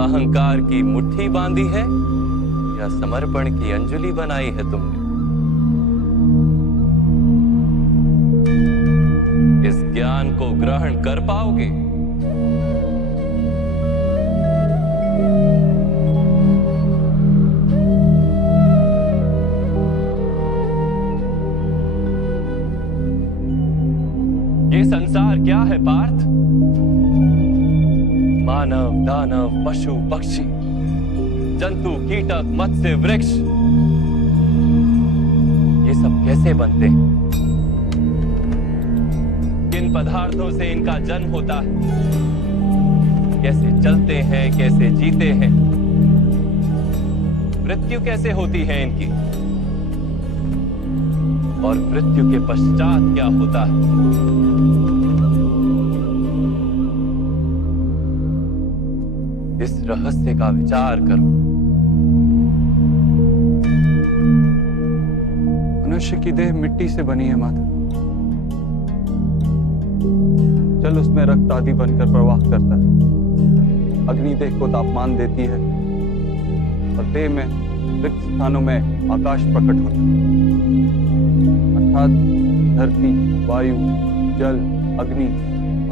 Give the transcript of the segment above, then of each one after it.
अहंकार की मुट्ठी बांधी है या समर्पण की अंजलि बनाई है तुमने? इस ज्ञान को ग्रहण कर पाओगे? ये संसार क्या है पार्थ? मानव, दानव, पशु, पक्षी, जंतु, कीटक, मत्स्य, वृक्ष, ये सब कैसे बनते हैं? किन पदार्थों से इनका जन्म होता है? कैसे चलते हैं, कैसे जीते हैं? मृत्यु कैसे होती है इनकी? और मृत्यु के पश्चात क्या होता है? इस रहस्य का विचार करो। मनुष्य की देह मिट्टी से बनी है माता। जल उसमें रक्त आदि बनकर प्रवाह करता है। अग्नि देह को तापमान देती है और देह में रिक्त स्थानों में आकाश प्रकट होता है। अर्थात धरती, वायु, जल, अग्नि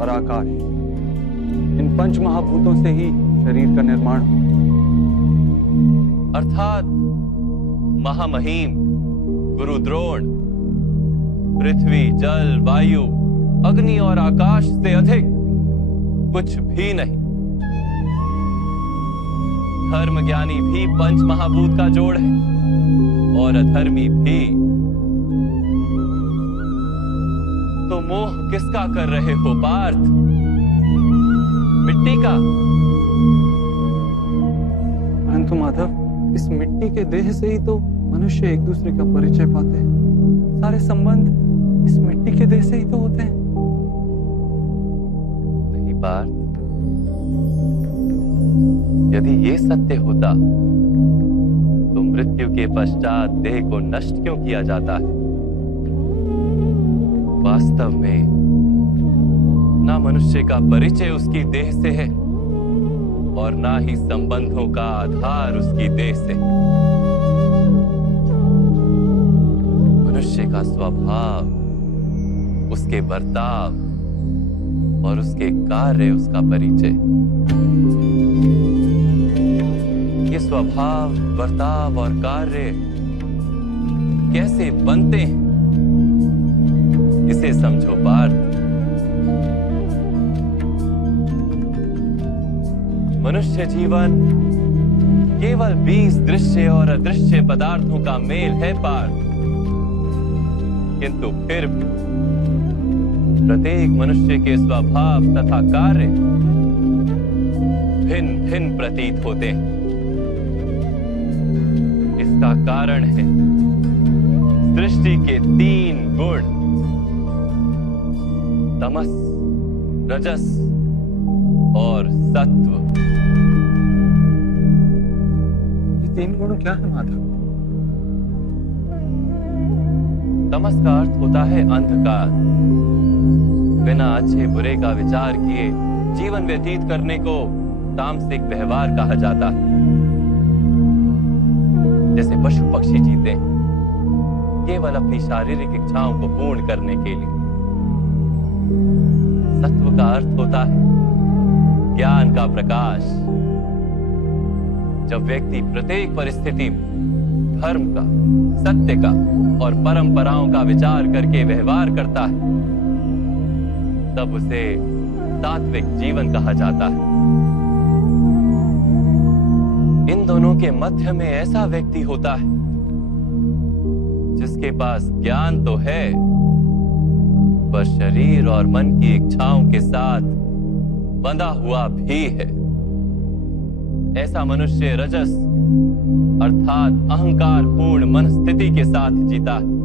और आकाश, इन पंच महाभूतों से ही शरीर का निर्माण हो। अर्थात महामहिम गुरु द्रोण पृथ्वी, जल, वायु, अग्नि और आकाश से अधिक कुछ भी नहीं। धर्म ज्ञानी भी पंच महाभूत का जोड़ है और अधर्मी भी। तो मोह किसका कर रहे हो पार्थ? मिट्टी का? परंतु माधव, इस मिट्टी के देह से ही तो मनुष्य एक दूसरे का परिचय पाते हैं। सारे संबंध इस मिट्टी के देह से ही तो होते हैं। नहीं पार्थ, यदि ये सत्य होता तो मृत्यु के पश्चात देह को नष्ट क्यों किया जाता है? वास्तव में ना मनुष्य का परिचय उसकी देह से है और ना ही संबंधों का आधार उसकी देह से। मनुष्य का स्वभाव, उसके बर्ताव और उसके कार्य उसका परिचय। ये स्वभाव, बर्ताव और कार्य कैसे बनते हैं, इसे समझो पार्थ। मनुष्य जीवन केवल 20 दृश्य और अदृश्य पदार्थों का मेल है पार्थ, किंतु फिर भी प्रत्येक मनुष्य के स्वभाव तथा कार्य भिन्न भिन्न प्रतीत होते हैं। इसका कारण है सृष्टि के 3 गुण, तमस, रजस और सत्व। ये 3 गुण क्या है माधव? तमस का अर्थ होता है अंधकार। बिना अच्छे बुरे का विचार किए जीवन व्यतीत करने को तामसिक व्यवहार कहा जाता है। जैसे पशु पक्षी जीते हैं केवल अपनी शारीरिक इच्छाओं को पूर्ण करने के लिए। सत्व का अर्थ होता है ज्ञान का प्रकाश। जब व्यक्ति प्रत्येक परिस्थिति में धर्म का, सत्य का और परंपराओं का विचार करके व्यवहार करता है, तब उसे सात्विक जीवन कहा जाता है। इन दोनों के मध्य में ऐसा व्यक्ति होता है जिसके पास ज्ञान तो है, पर शरीर और मन की इच्छाओं के साथ बंधा हुआ भी है। ऐसा मनुष्य रजस अर्थात अहंकार पूर्ण मन स्थिति के साथ जीता है।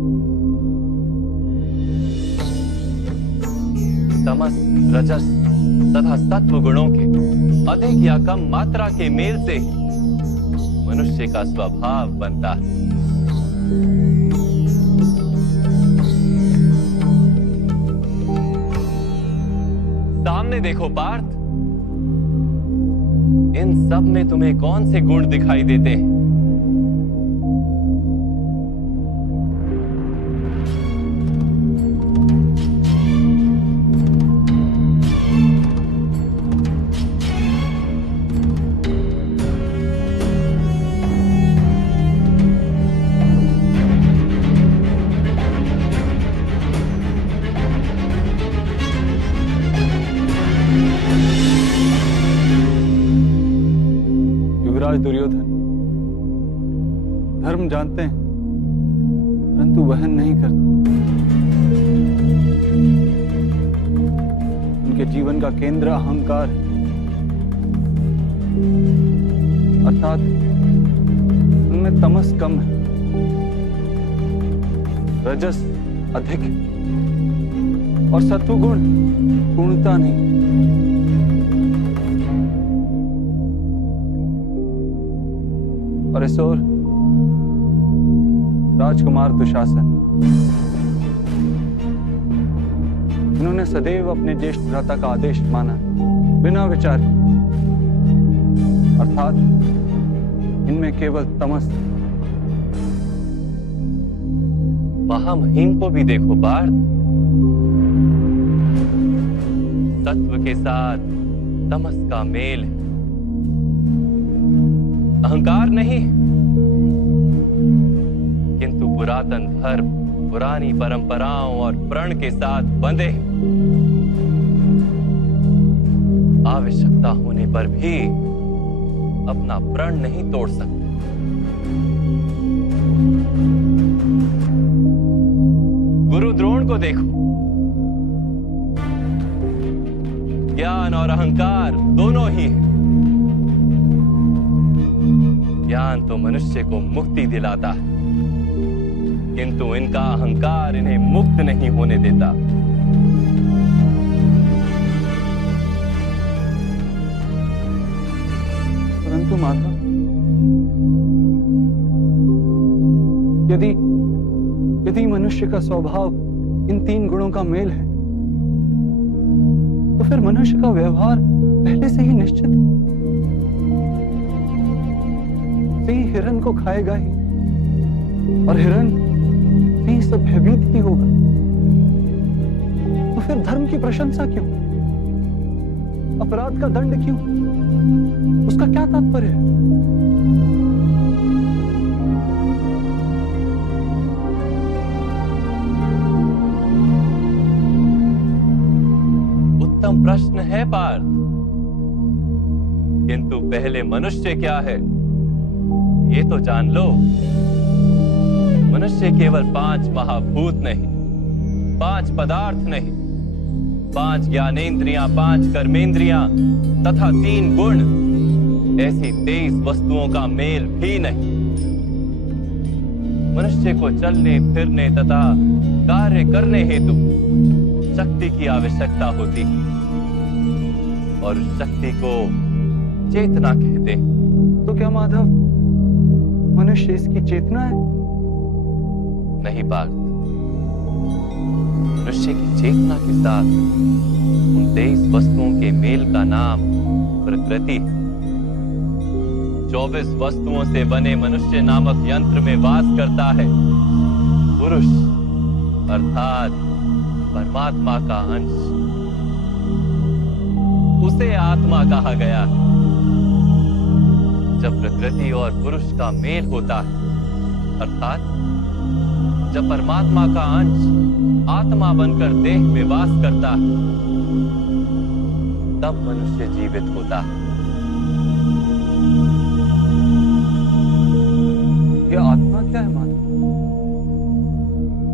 तमस, रजस तथा सत्व गुणों के अधिक या कम मात्रा के मेल से मनुष्य का स्वभाव बनता है। सामने देखो पार्थ, इन सब में तुम्हें कौन से गुण दिखाई देते हैं? दुर्योधन धर्म जानते हैं परंतु वहन नहीं करते। उनके जीवन का केंद्र अहंकार है, अर्थात उनमें तमस कम है, रजस अधिक है और सत्वगुण पूर्णता नहीं। और इस ओर राजकुमार दुशासन, इन्होंने सदैव अपने ज्येष्ठ भ्राता का आदेश माना बिना विचार, अर्थात इनमें केवल तमस। महामहिम को भी देखो पार्थ, सत्व के साथ तमस का मेल है, अहंकार नहीं किंतु पुरातन धर्म, पुरानी परंपराओं और प्रण के साथ बंधे, आवश्यकता होने पर भी अपना प्रण नहीं तोड़ सकते। गुरु द्रोण को देखो, ज्ञान और अहंकार दोनों ही है। ज्ञान तो मनुष्य को मुक्ति दिलाता है किंतु इनका अहंकार इन्हें मुक्त नहीं होने देता। परंतु माधव, यदि मनुष्य का स्वभाव इन तीन गुणों का मेल है तो फिर मनुष्य का व्यवहार पहले से ही निश्चित है। हिरण को खाएगा ही और हिरण भी से भयभीत ही होगा, तो फिर धर्म की प्रशंसा क्यों? अपराध का दंड क्यों? उसका क्या तात्पर्य है? उत्तम प्रश्न है पार्थ, किंतु पहले मनुष्य क्या है ये तो जान लो। मनुष्य केवल 5 महाभूत नहीं, 5 पदार्थ नहीं, 5 ज्ञानेंद्रियां, 5 कर्मेंद्रियां तथा 3 गुण, ऐसी 23 वस्तुओं का मेल भी नहीं। मनुष्य को चलने फिरने तथा कार्य करने हेतु शक्ति की आवश्यकता होती है और उस शक्ति को चेतना कहते हैं। तो क्या माधव मनुष्य इसकी चेतना है? नहीं पार्थ, मनुष्य की चेतना के साथ उन 23 वस्तुओं के मेल का नाम प्रकृति है। 24 वस्तुओं से बने मनुष्य नामक यंत्र में वास करता है पुरुष, अर्थात परमात्मा का अंश। उसे आत्मा कहा गया। जब प्रकृति और पुरुष का मेल होता है, अर्थात जब परमात्मा का अंश आत्मा बनकर देह में वास करता है, तब मनुष्य जीवित होता है। यह आत्मा क्या है माधव,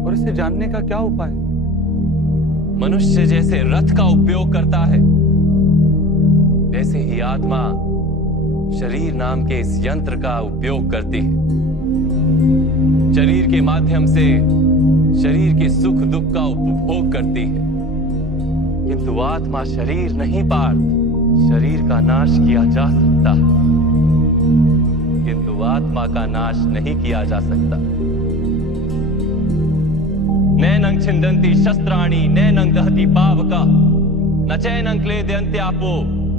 और इसे जानने का क्या उपाय? मनुष्य जैसे रथ का उपयोग करता है, वैसे ही आत्मा शरीर नाम के इस यंत्र का उपयोग करती है। शरीर के माध्यम से शरीर के सुख दुख का उपभोग करती है, किंतु आत्मा शरीर नहीं पार्थ। शरीर का नाश किया जा सकता है किंतु आत्मा का नाश नहीं किया जा सकता। नैनं छिन्दन्ति शस्त्राणि नैनं दहति पावका, न चैनं क्लेदयन्त्यापो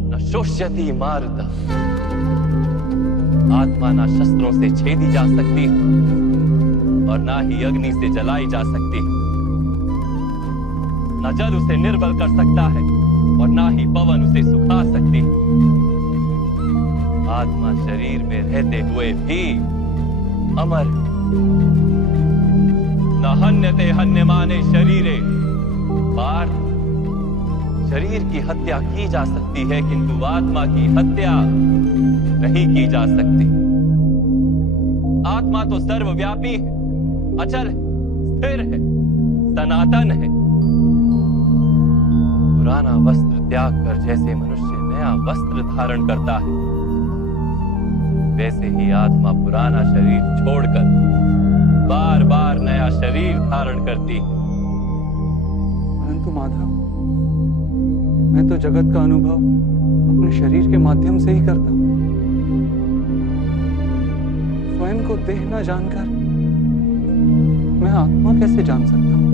न शोष्यति मारुतः। आत्मा ना शस्त्रों से छेदी जा सकती और ना ही अग्नि से जलाई जा सकती। ना जल उसे निर्बल कर सकता है और ना ही पवन उसे सुखा सकती। आत्मा शरीर में रहते हुए भी अमर। न हन्यते हन्यमाने शरीरे। पार्थ, शरीर की हत्या की जा सकती है किंतु आत्मा की हत्या नहीं की जा सकती। आत्मा तो सर्वव्यापी है, अचल है, स्थिर है, सनातन है। पुराना वस्त्र त्याग कर जैसे मनुष्य नया वस्त्र धारण करता है, वैसे ही आत्मा पुराना शरीर छोड़कर बार बार नया शरीर धारण करती है। परंतु माधव, मैं तो जगत का अनुभव अपने शरीर के माध्यम से ही करता हूं। स्वयं को देह न जानकर मैं आत्मा कैसे जान सकता हूं?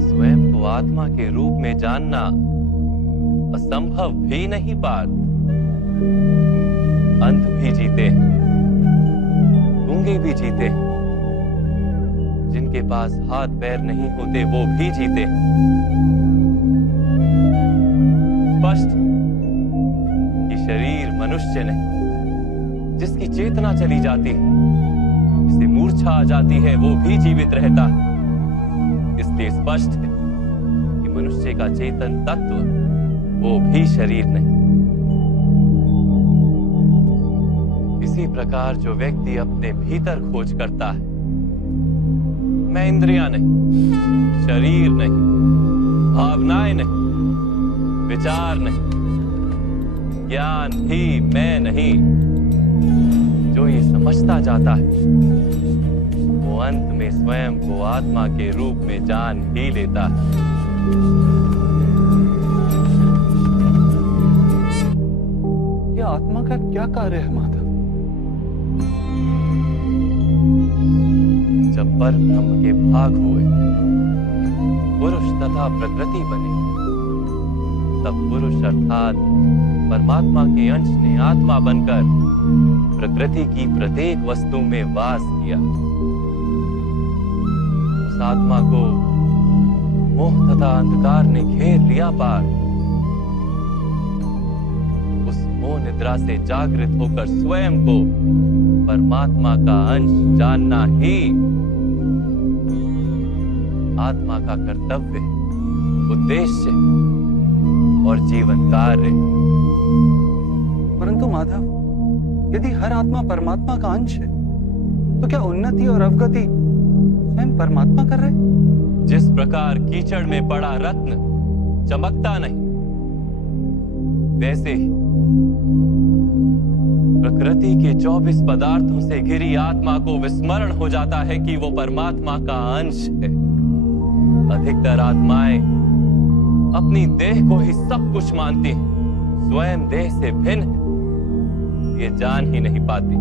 स्वयं को आत्मा के रूप में जानना असंभव भी नहीं पार्थ। अंध भी जीते हैं, गूंगे भी जीते हैं, जिनके पास हाथ पैर नहीं होते वो भी जीते हैं। स्पष्ट कि शरीर मनुष्य नहीं, जिसकी चेतना चली जाती है, जिसे मूर्छा आ जाती है, वो भी जीवित रहता है। इसलिए स्पष्ट है कि मनुष्य का चेतन तत्व वो भी शरीर नहीं। इसी प्रकार जो व्यक्ति अपने भीतर खोज करता है, मैं इंद्रियां नहीं, शरीर नहीं, भावनाएं नहीं, विचार नहीं, ज्ञान भी मैं नहीं, जो ये समझता जाता है वो अंत में स्वयं को आत्मा के रूप में जान ही लेता है। यह आत्मा का क्या कार्य है माधव? जब पर ब्रह्म के भाग हुए, पुरुष तथा प्रकृति बने, तब पुरुष अर्थात परमात्मा के अंश ने आत्मा बनकर प्रकृति की प्रत्येक वस्तु में वास किया। उस आत्मा को मोह तथा अंधकार ने घेर लिया पार। उस मोह निद्रा से जागृत होकर स्वयं को परमात्मा का अंश जानना ही आत्मा का कर्तव्य, उद्देश्य और जीवन कार्य। परंतु माधव, यदि हर आत्मा परमात्मा का अंश है, तो क्या उन्नति और अवगति स्वयं परमात्मा कर रहे? जिस प्रकार कीचड़ में पड़ा रत्न चमकता नहीं, वैसे ही प्रकृति के 24 पदार्थों से घिरी आत्मा को विस्मरण हो जाता है कि वो परमात्मा का अंश है। अधिकतर आत्माएं अपनी देह को ही सब कुछ मानती हैं, स्वयं देह से भिन्न है ये जान ही नहीं पाती।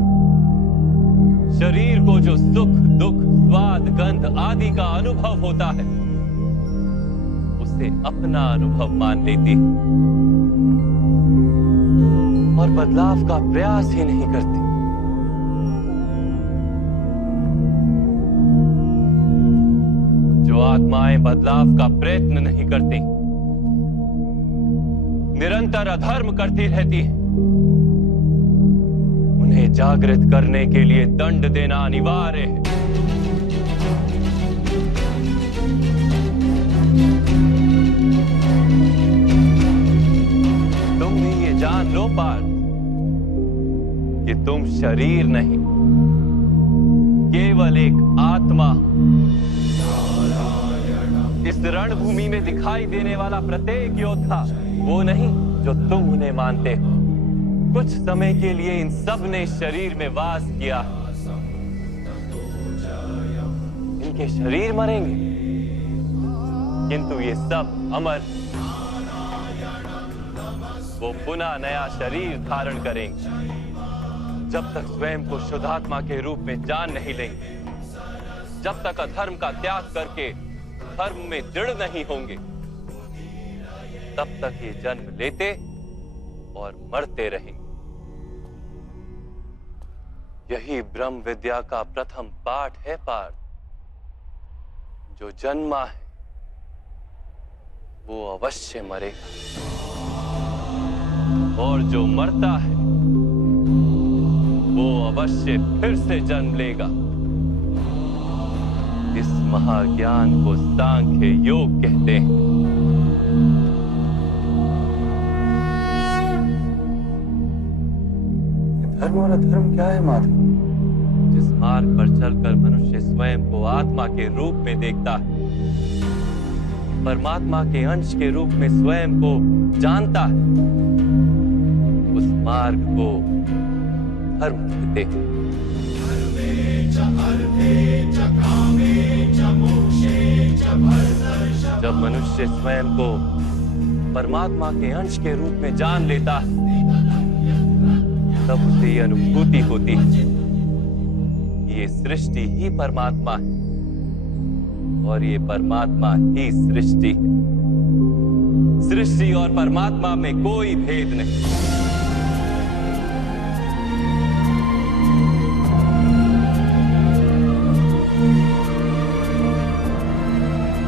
शरीर को जो सुख, दुख, स्वाद, गंध आदि का अनुभव होता है, उसे अपना अनुभव मान लेती है और बदलाव का प्रयास ही नहीं करती। जो आत्माएं बदलाव का प्रयत्न नहीं करती, निरंतर अधर्म करती रहती है, उन्हें जागृत करने के लिए दंड देना अनिवार्य है। तुम भी ये जान लो पार्थ कि तुम शरीर नहीं, केवल एक आत्मा। इस रणभूमि में दिखाई देने वाला प्रत्येक योद्धा वो नहीं जो तुम उन्हें मानते हो। कुछ समय के लिए इन सब ने शरीर में वास किया, इनके शरीर मरेंगे किंतु ये सब अमर, वो पुनः नया शरीर धारण करेंगे। जब तक स्वयं को शुद्धात्मा के रूप में जान नहीं लेंगे, जब तक अधर्म का त्याग करके धर्म में दृढ़ नहीं होंगे, तब तक ये जन्म लेते और मरते रहेंगे। यही ब्रह्म विद्या का प्रथम पाठ है पार्थ। जो जन्मा है वो अवश्य मरेगा, और जो मरता है वो अवश्य फिर से जन्म लेगा। इस महाज्ञान को सांख्य योग कहते हैं। धर्म और अधर्म क्या है माधव? जिस मार्ग पर चलकर मनुष्य स्वयं को आत्मा के रूप में देखता है, परमात्मा के अंश के रूप में स्वयं को जानता है, उस मार्ग को धर्म कहते हैं। जब मनुष्य स्वयं को परमात्मा के अंश के रूप में जान लेता है, तब उसे यह अनुभूति होती है कि ये सृष्टि ही परमात्मा है और ये परमात्मा ही सृष्टि है। सृष्टि और परमात्मा में कोई भेद नहीं।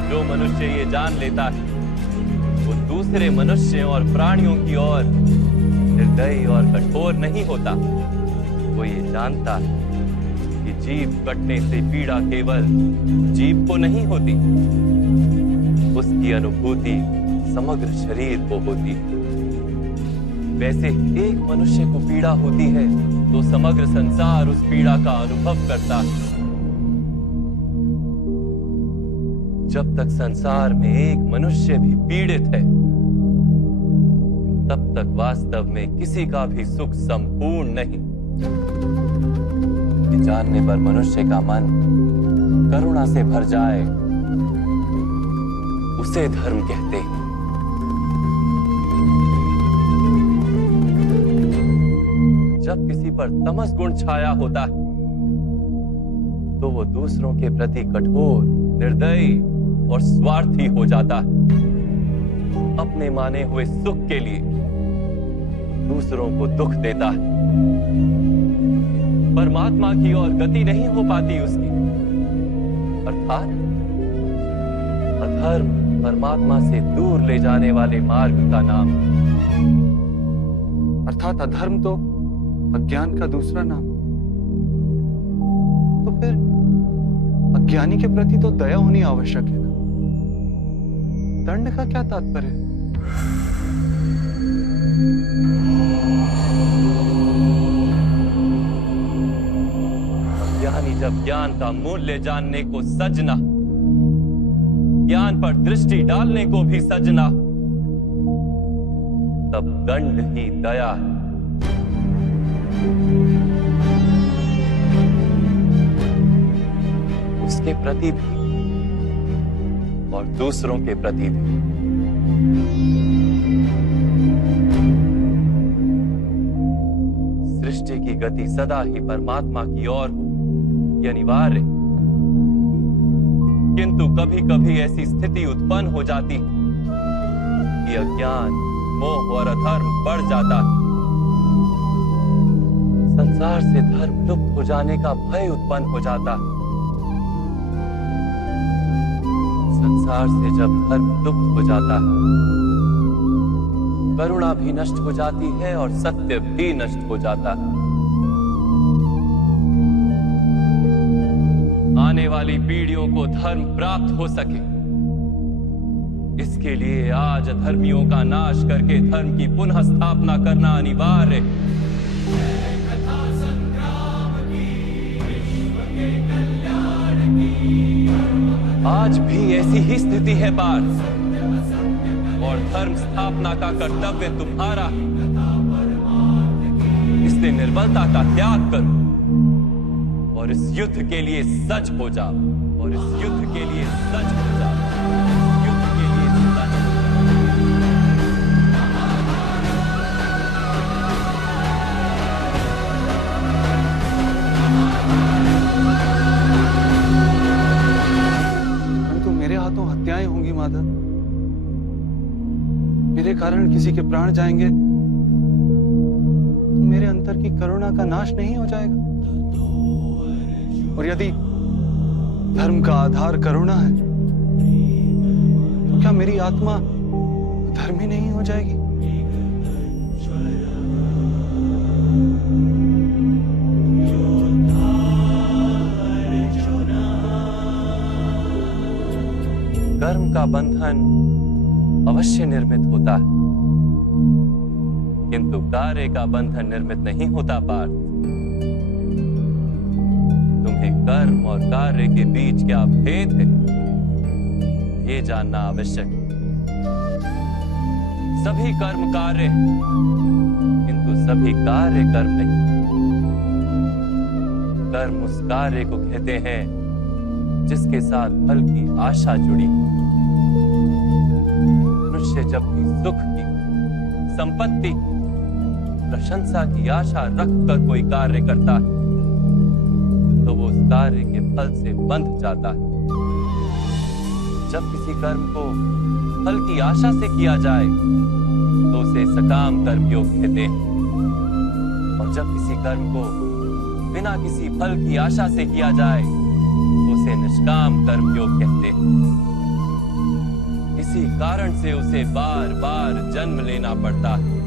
जो मनुष्य ये जान लेता है वो दूसरे मनुष्यों और प्राणियों की ओर निर्दयी और कठोर नहीं होता। वो ये जानता है कि जीव कटने से पीड़ा केवल जीव को नहीं होती, उसकी अनुभूति समग्र शरीर को होती है। वैसे एक मनुष्य को पीड़ा होती है तो समग्र संसार उस पीड़ा का अनुभव करता है। जब तक संसार में एक मनुष्य भी पीड़ित है, तब तक वास्तव में किसी का भी सुख संपूर्ण नहीं। ये जानने पर मनुष्य का मन करुणा से भर जाए, उसे धर्म कहते हैं। जब किसी पर तमस गुण छाया होता है तो वो दूसरों के प्रति कठोर, निर्दयी और स्वार्थी हो जाता है। अपने माने हुए सुख के लिए दूसरों को दुख देता है। परमात्मा की ओर गति नहीं हो पाती उसकी। अर्थात अधर्म परमात्मा से दूर ले जाने वाले मार्ग का नाम। अर्थात अधर्म तो अज्ञान का दूसरा नाम। तो फिर अज्ञानी के प्रति तो दया होनी आवश्यक है ना? दंड का क्या तात्पर्य है? अज्ञानी जब ज्ञान का मूल्य जानने को सजना, ज्ञान पर दृष्टि डालने को भी सजना, तब दंड ही दया है। उसके प्रति भी और दूसरों के प्रति भी। सृष्टि की गति सदा ही परमात्मा की ओर हो, यह अनिवार्य। किंतु कभी कभी ऐसी स्थिति उत्पन्न हो जाती कि अज्ञान, मोह और अधर्म बढ़ जाता है। संसार से धर्म लुप्त हो जाने का भय उत्पन्न हो जाता है। संसार से जब धर्म लुप्त हो जाता है, करुणा भी नष्ट हो जाती है और सत्य भी नष्ट हो जाता है। आने वाली पीढ़ियों को धर्म प्राप्त हो सके, इसके लिए आज अधर्मियों का नाश करके धर्म की पुनः स्थापना करना अनिवार्य है। आज भी ऐसी ही स्थिति है पार्थ, और धर्म स्थापना का कर्तव्य तुम्हारा। इसलिए निर्बलता का त्याग करो और इस युद्ध के लिए सज्ज हो जाओ, और इस युद्ध के लिए सज्ज हो जाओ, युद्ध के लिए सज्ज हो परंतु मेरे हाथों हत्याएं होंगी माधव। मेरे कारण किसी के प्राण जाएंगे तो मेरे अंदर जन्मांतर की करुणा का नाश नहीं हो जाएगा? और यदि धर्म का आधार करुणा है, तो क्या मेरी आत्मा धर्मी नहीं हो जाएगी? कर्म का बंधन अवश्य निर्मित होता है, किंतु कार्य का बंधन निर्मित नहीं होता पार्थ। तुम्हें कर्म और कार्य के बीच क्या भेद है, ये जानना आवश्यक है। सभी कर्म कार्य हैं, किंतु सभी कार्य कर्म नहीं। कर्म उस कार्य को कहते हैं जिसके साथ फल की आशा जुड़ी। मनुष्य जब भी सुख की, संपत्ति, प्रशंसा की आशा रखकर कोई कार्य करता है, तो वो उस कार्य के फल से बंध जाता है। जब किसी कर्म को फल की आशा से किया जाए, तो उसे सकाम कर्म योग कहते हैं। और जब किसी कर्म को बिना किसी फल की आशा से किया जाए, तो उसे निष्काम कर्म योग कहते हैं। इसी कारण से उसे बार बार जन्म लेना पड़ता है।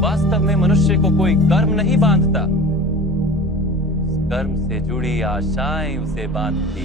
वास्तव में मनुष्य को कोई कर्म नहीं बांधता, उस कर्म से जुड़ी आशाएं उसे बांधती।